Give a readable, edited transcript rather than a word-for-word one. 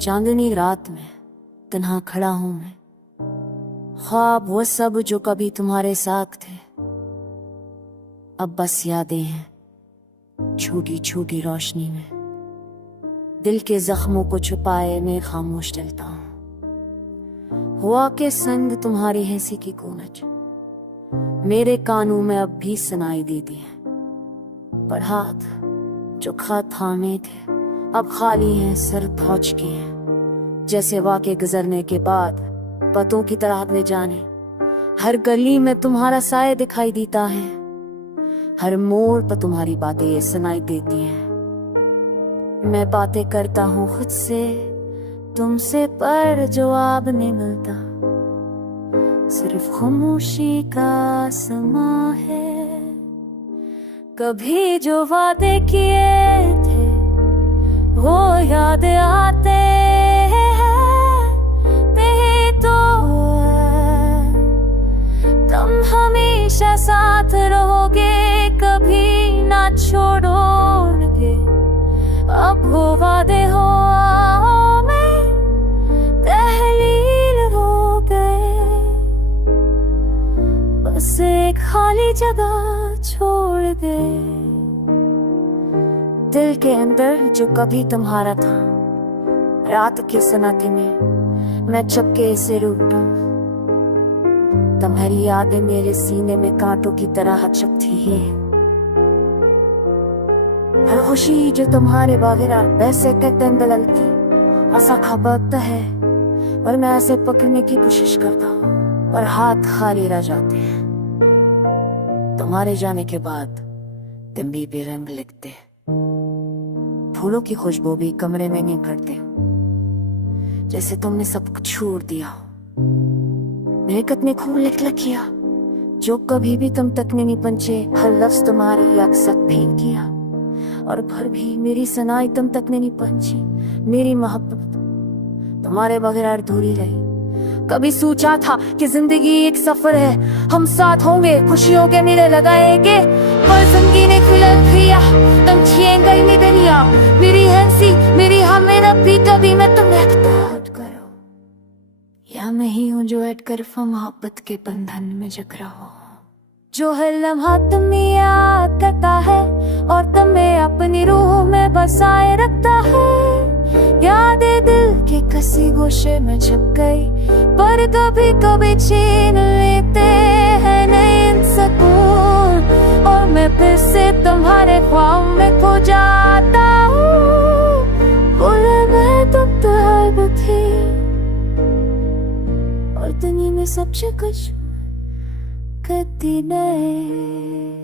चांदनी रात में तन्हा खड़ा हूं मैं, ख्वाब वो सब जो कभी तुम्हारे साथ थे अब बस यादें हैं छोटी छोटी रोशनी में। दिल के जख्मों को छुपाए मैं खामोश चलता हूं। हुआ के संग तुम्हारी हंसी की गूंज मेरे कानों में अब भी सुनाई देती है, पर हाथ जो खत थामे थे अब खाली हैं, सर पहुंच के हैं जैसे वाक़े गुजरने के बाद पतों की तरह ले जाने। हर गली में तुम्हारा साया दिखाई देता है, हर मोड़ पर तुम्हारी बातें सुनाई देती हैं। मैं बातें करता हूँ खुद से तुमसे, पर जवाब नहीं मिलता, सिर्फ खामोशी का समा है। कभी जो वादे किए थे वो याद आते हैं, नहीं तो तुम हमेशा साथ रहोगे, कभी ना छोड़ोगे। अब वो वादे हो में तहलील हो गए, बस एक खाली जगह छोड़ दे। दिल के अंदर जो कभी तुम्हारा था, रात के सन्नाटे में मैं चुपके से रूठा। तुम्हारी यादें मेरे सीने में कांटों की तरह चुभती है। हर खुशी जो तुम्हारे बगैर वैसे कहते बदलती, ऐसा खबर है पर मैं ऐसे पकड़ने की कोशिश करता हूँ, पर हाथ खाली रह जाते हैं। तुम्हारे जाने के बाद दिन भी बेरंग लिखते हैं, फूलों की खुशबू भी कमरे में नहीं करते, जैसे तुमने सब कुछ छोड़ दिया। मेरे कितने खूब लिख किया जो कभी भी तुम तक नहीं पहुंचे, हर लफ्ज तुम्हारी अक्सर फेंक किया, और फिर भी मेरी सुनाई तुम तक नहीं पहुंची। मेरी मोहब्बत तुम्हारे बगैर अधूरी रही। कभी सोचा था कि जिंदगी एक सफर है, हम साथ होंगे, खुशियों के मेले लगाएंगे, पर जिंदगी ने खुलल किया, तुम छीन गई मेरी दुनिया, मेरी हंसी, मेरी हाँ मेरा भी। कभी मैं तुम्हें याद करो, या मैं ही हूँ जो अट कर मोहब्बत के बंधन में जकड़ा हो, जो हर लम्हा तुम्हें याद करता है और तुम्हें अपनी रूह में बसाए रखता है। यादें दिल के कसी गोशे में छुप गई, पर कभी कभी छीन लेते हैं नैन सुकून, और मैं फिर से तुम्हारे ख्वाब में खो जाता हूँ। बोले मैं तुम तो हर थी और दुनिया में सबसे कुछ करती नहीं।